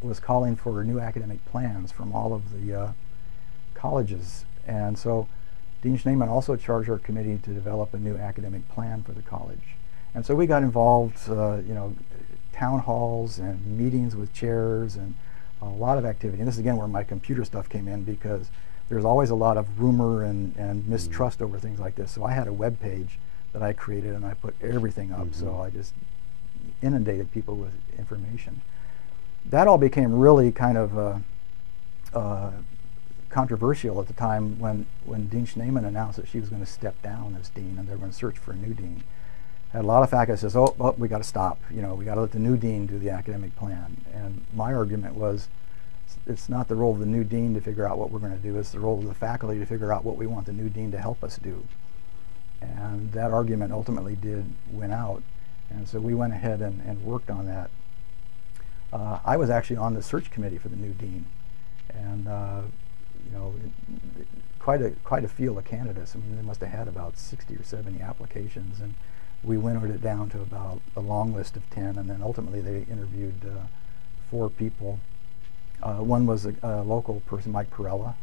was calling for new academic plans from all of the colleges. And so Dean Schneemann also charged our committee to develop a new academic plan for the college. And so we got involved, you know, town halls and meetings with chairs and a lot of activity. And this is again where my computer stuff came in, because there's always a lot of rumor and mistrust over things like this. So I had a web page that I created, and I put everything up. So I just inundated people with information. That all became really kind of controversial at the time when Dean Schneemann announced that she was going to step down as dean, and they were going to search for a new dean. Had a lot of faculty says, oh, we got to stop. You know, we got to let the new dean do the academic plan. And my argument was, it's not the role of the new dean to figure out what we're going to do. It's the role of the faculty to figure out what we want the new dean to help us do. And that argument ultimately did win out. And so we went ahead and worked on that. I was actually on the search committee for the new dean, and you know, quite a field of candidates. I mean, they must have had about 60 or 70 applications, and we winnowed it down to about a long list of 10. And then ultimately they interviewed 4 people. One was a local person, Mike Perella,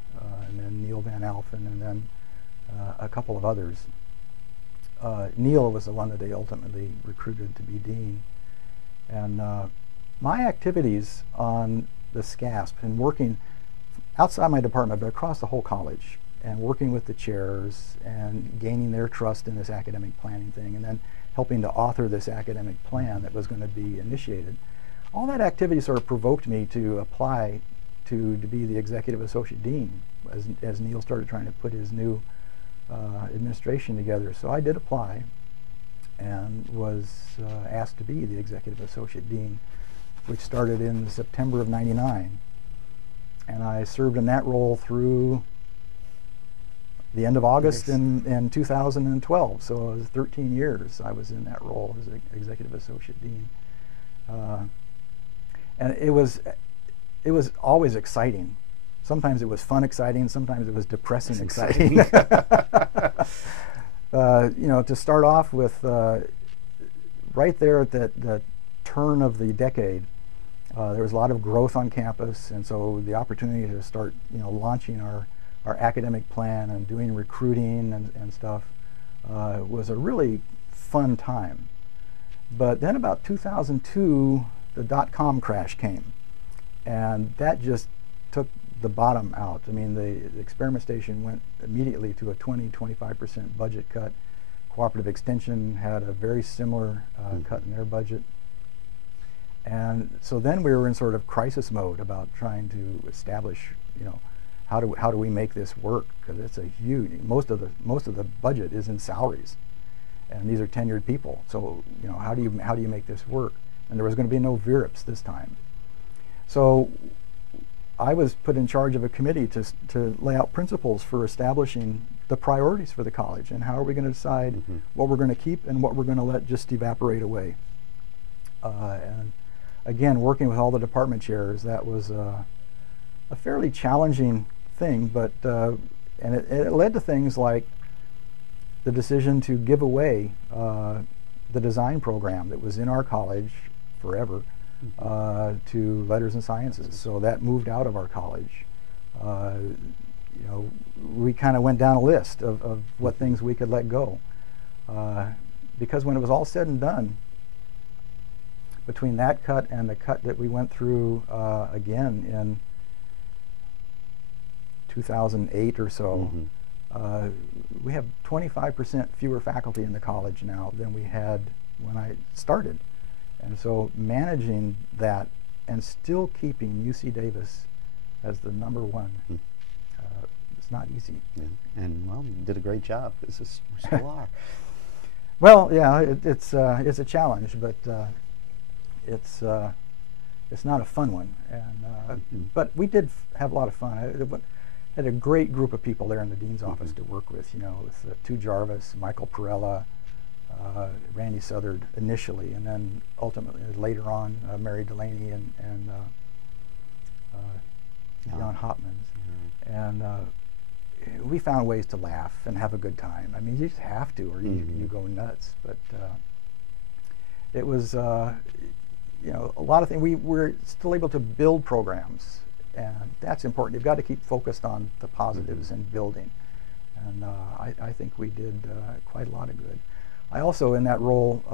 and then Neil Van Alphen, and then a couple of others. Neil was the one that they ultimately recruited to be dean. And my activities on the SCASP and working outside my department but across the whole college, and working with the chairs and gaining their trust in this academic planning thing, and then helping to author this academic plan that was going to be initiated. All that activity sort of provoked me to apply to be the executive associate dean as Neil started trying to put his new administration together. So I did apply and was asked to be the executive associate dean, which started in September of '99. And I served in that role through the end of August in 2012. So it was 13 years I was in that role as executive associate dean. And it was always exciting. Sometimes it was fun exciting, sometimes it was depressing exciting. You know, to start off with, right there at the turn of the decade, there was a lot of growth on campus, and so the opportunity to start, you know, launching our academic plan and doing recruiting and stuff was a really fun time. But then about 2002, the dot-com crash came, and that just took the bottom out. I mean, the experiment station went immediately to a 20–25% budget cut. Cooperative Extension had a very similar cut in their budget. And so then we were in sort of crisis mode about trying to establish, you know, how do we make this work? Because it's a huge, most of the budget is in salaries, and these are tenured people. So, you know, how do you make this work? And there was going to be no VRIPs this time. So I was put in charge of a committee to lay out principles for establishing the priorities for the college, and how are we going to decide what we're going to keep and what we're going to let just evaporate away. And again, working with all the department chairs, that was a fairly challenging thing, but and it led to things like the decision to give away the design program that was in our college forever to letters and sciences. So that moved out of our college. You know, we kind of went down a list of what things we could let go. Because when it was all said and done, between that cut and the cut that we went through again in 2008 or so, we have 25% fewer faculty in the college now than we had when I started. And so managing that and still keeping UC Davis as the #1, it's not easy. Yeah. And well, you did a great job. This is still are. Well, yeah, it's a challenge, but it's not a fun one. And but we did have a lot of fun. I had a great group of people there in the dean's office to work with. You know, with Tu Jarvis, Michael Perella, Randy Southard initially, and then ultimately later on Mary Delaney and Jan Hopmans. And we found ways to laugh and have a good time. I mean, you just have to, or you go nuts. But it was, you know, a lot of things. We're still able to build programs, and that's important. You've got to keep focused on the positives and building. And I think we did quite a lot of good. I also, in that role,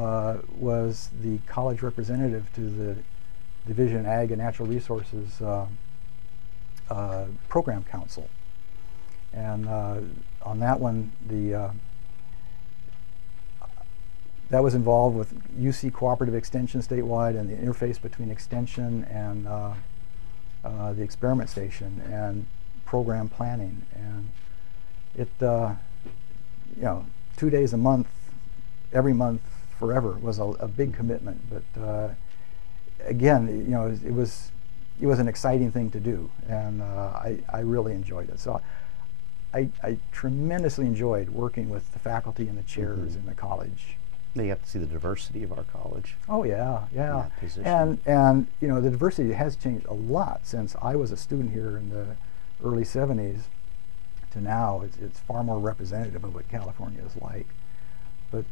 was the college representative to the Division Ag and Natural Resources Program Council. And on that one, that was involved with UC Cooperative Extension statewide and the interface between Extension and the experiment station and program planning. And it, you know, 2 days a month, every month, forever was a big commitment. But again, you know, it was an exciting thing to do, and I really enjoyed it. So I tremendously enjoyed working with the faculty and the chairs in the college. You have to see the diversity of our college. Oh yeah, yeah. And you know, the diversity has changed a lot since I was a student here in the early '70s to now. It's far more representative of what California is like. But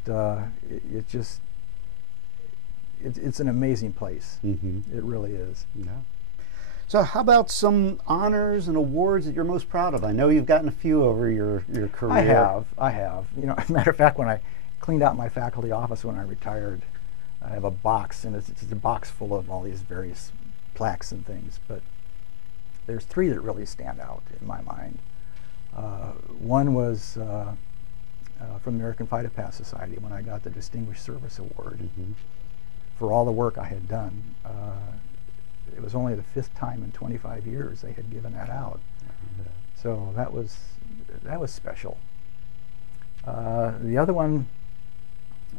it's an amazing place. It really is. Yeah. So how about some honors and awards that you're most proud of? I know you've gotten a few over your career. I have. You know, as a matter of fact, when I cleaned out my faculty office when I retired, I have a box, and it's a box full of all these various plaques and things. But there's 3 that really stand out in my mind. One was from the American Phytopath Society when I got the Distinguished Service Award for all the work I had done. It was only the 5th time in 25 years they had given that out. So that was special. The other one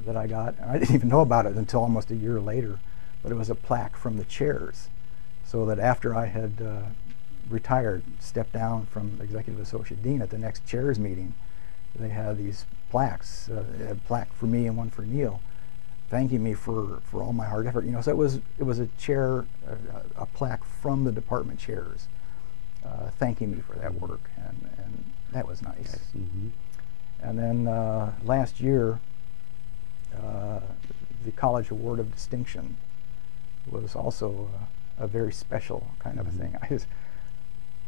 that I got, I didn't even know about it until almost a year later, but it was a plaque from the chairs, so that after I had retired, stepped down from Executive Associate Dean, at the next chairs meeting, they had these plaques, a plaque for me and one for Neil, thanking me for all my hard effort. You know, so it was a chair, a plaque from the department chairs, thanking me for that work, and that was nice. And then last year, the College Award of Distinction was also a very special kind of a thing.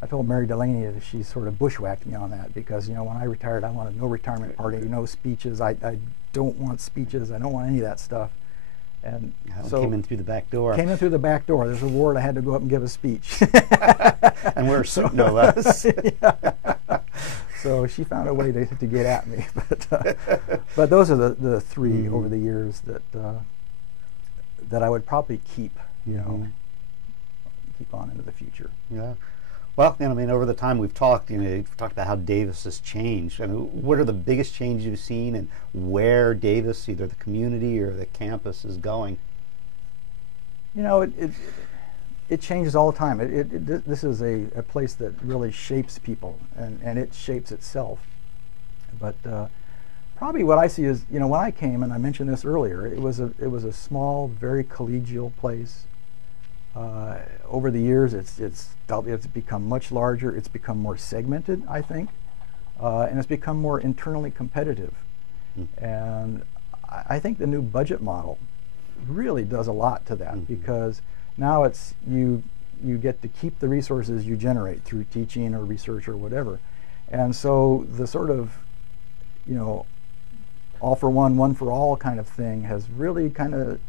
I told Mary Delaney that she sort of bushwhacked me on that, because, you know, when I retired, I wanted no retirement party, no speeches. I don't want speeches. I don't want any of that stuff. And so came in through the back door. Came in through the back door. There's a ward I had to go up and give a speech. And we're no less. So she found a way to get at me. But those are the 3 over the years that I would probably keep, you know, keep on into the future. Yeah. Well, you know, I mean, over the time we've talked, you know, you've talked about how Davis has changed. I mean, what are the biggest changes you've seen, and where Davis, either the community or the campus, is going? You know, it changes all the time. This is a place that really shapes people, and it shapes itself. But probably what I see is, you know, when I came, and I mentioned this earlier, it was a small, very collegial place. Over the years, it's become much larger. It's become more segmented, I think, and it's become more internally competitive. And I think the new budget model really does a lot to that, because now it's you get to keep the resources you generate through teaching or research or whatever. And so the sort of, you know, all for one, one for all kind of thing has really kind of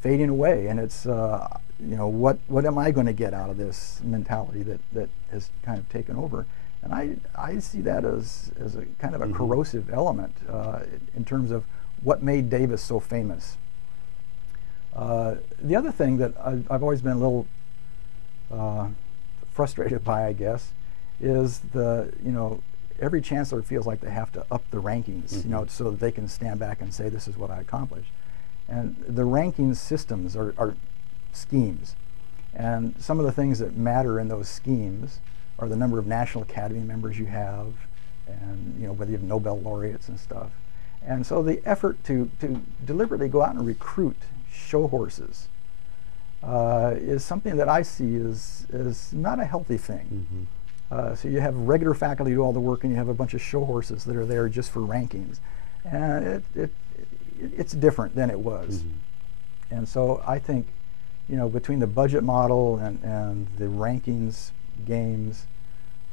fading away. And it's, you know, what am I going to get out of this mentality that has kind of taken over? And I see that as a kind of a corrosive element in terms of what made Davis so famous. The other thing that I've always been a little frustrated by, I guess, is you know, every chancellor feels like they have to up the rankings, you know, so that they can stand back and say, this is what I accomplished. And the ranking systems are schemes. And some of the things that matter in those schemes are the number of National Academy members you have, and, you know, whether you have Nobel laureates and stuff. And so the effort to deliberately go out and recruit show horses is something that I see as not a healthy thing. So you have regular faculty do all the work, and you have a bunch of show horses that are there just for rankings. And it's different than it was. And so I think, you know, between the budget model and the rankings games,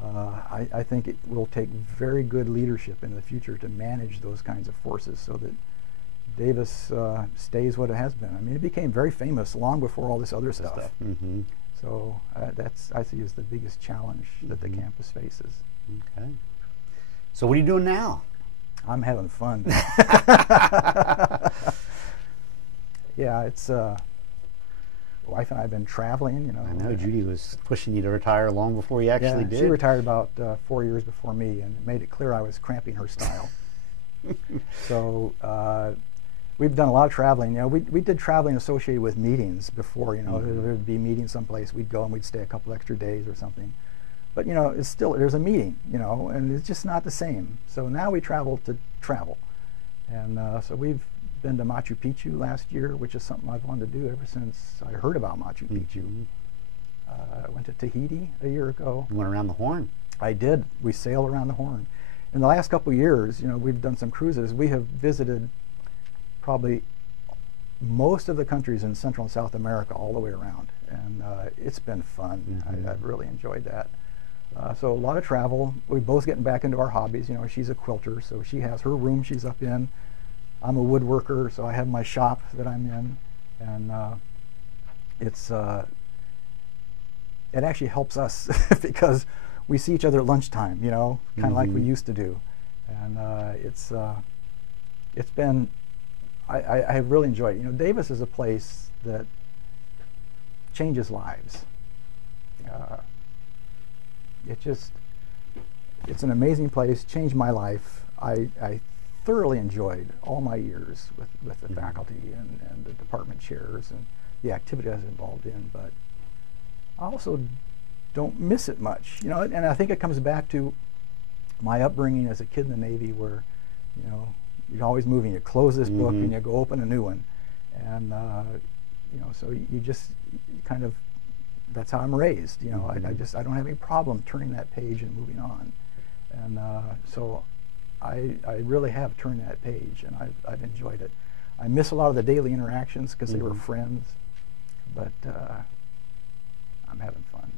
I think it will take very good leadership in the future to manage those kinds of forces so that Davis stays what it has been. I mean, it became very famous long before all this other stuff. So that's, I see, as the biggest challenge that the campus faces. Okay. So what are you doing now? I'm having fun. Yeah, it's wife and I have been traveling, you know. I know Judy was pushing you to retire long before you actually did. She retired about 4 years before me, and made it clear I was cramping her style. So we've done a lot of traveling. You know, we did traveling associated with meetings before. You know, there'd be a meeting someplace, we'd go and we'd stay a couple extra days or something. But you know, it's still, there's a meeting, you know, and it's just not the same. So now we travel to travel, and so we've been to Machu Picchu last year, which is something I've wanted to do ever since I heard about Machu Picchu. I went to Tahiti a year ago. You went around the Horn. I did. We sailed around the Horn. In the last couple of years, you know, we've done some cruises. We have visited probably most of the countries in Central and South America all the way around, and it's been fun. I've really enjoyed that. So a lot of travel. We're both getting back into our hobbies. You know, she's a quilter, so she has her room she's up in. I'm a woodworker, so I have my shop that I'm in, and it actually helps us because we see each other at lunchtime, you know, kind of like we used to do, and it's been, I have really enjoyed it. You know, Davis is a place that changes lives. It's an amazing place. Changed my life. I thoroughly enjoyed all my years with the faculty and the department chairs and the activity I was involved in, but I also don't miss it much, you know. And I think it comes back to my upbringing as a kid in the Navy, where, you know, you're always moving. You close this book and you go open a new one, and you know, so you just kind of, that's how I'm raised. You know, I don't have any problem turning that page and moving on, and so I really have turned that page, and I've enjoyed it. I miss a lot of the daily interactions because they were friends, but I'm having fun.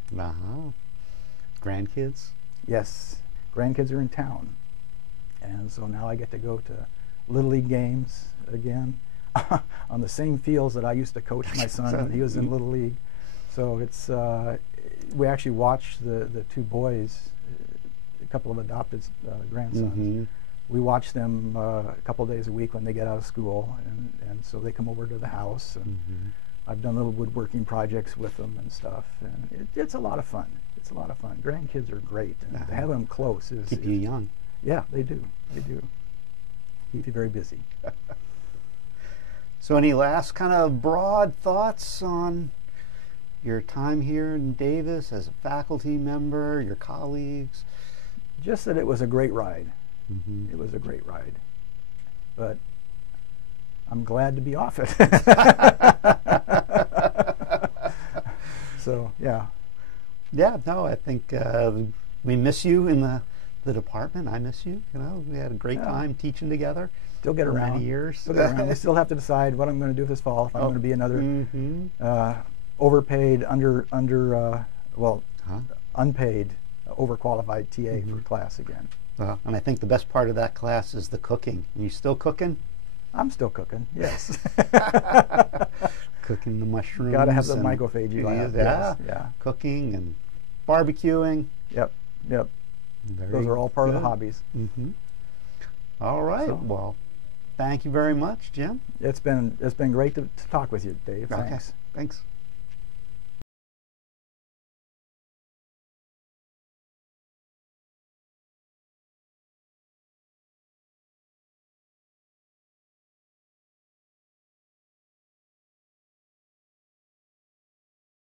Grandkids? Yes, grandkids are in town, and so now I get to go to Little League games again on the same fields that I used to coach my son when he was in Little League. So it's we actually watched the two boys, a couple of adopted grandsons. We watch them a couple of days a week when they get out of school, and so they come over to the house, and I've done little woodworking projects with them and stuff, and it's a lot of fun. It's a lot of fun. Grandkids are great, and to have them close is keep you young. Yeah, they do. They do. Keep you very busy. So any last kind of broad thoughts on your time here in Davis as a faculty member, your colleagues? Just that it was a great ride. Mm-hmm. It was a great ride, but I'm glad to be off it. So yeah. Yeah, no, I think we miss you in the department. I miss you. You know, we had a great time teaching together. Still get for around. many years. Still get around. I still have to decide what I'm going to do this fall. If I'm going to be another overpaid, unpaid, overqualified TA for class again. And I think the best part of that class is the cooking. Are you still cooking? I'm still cooking. Yes. Cooking the mushrooms. Got to have the microphagy lab. Yeah. Yes. Yeah. Cooking and barbecuing. Yep. Yep. Those are all part of the hobbies. Mm-hmm. All right. So, well, thank you very much, Jim. It's been great to talk with you, Dave. Okay. Thanks. Thanks.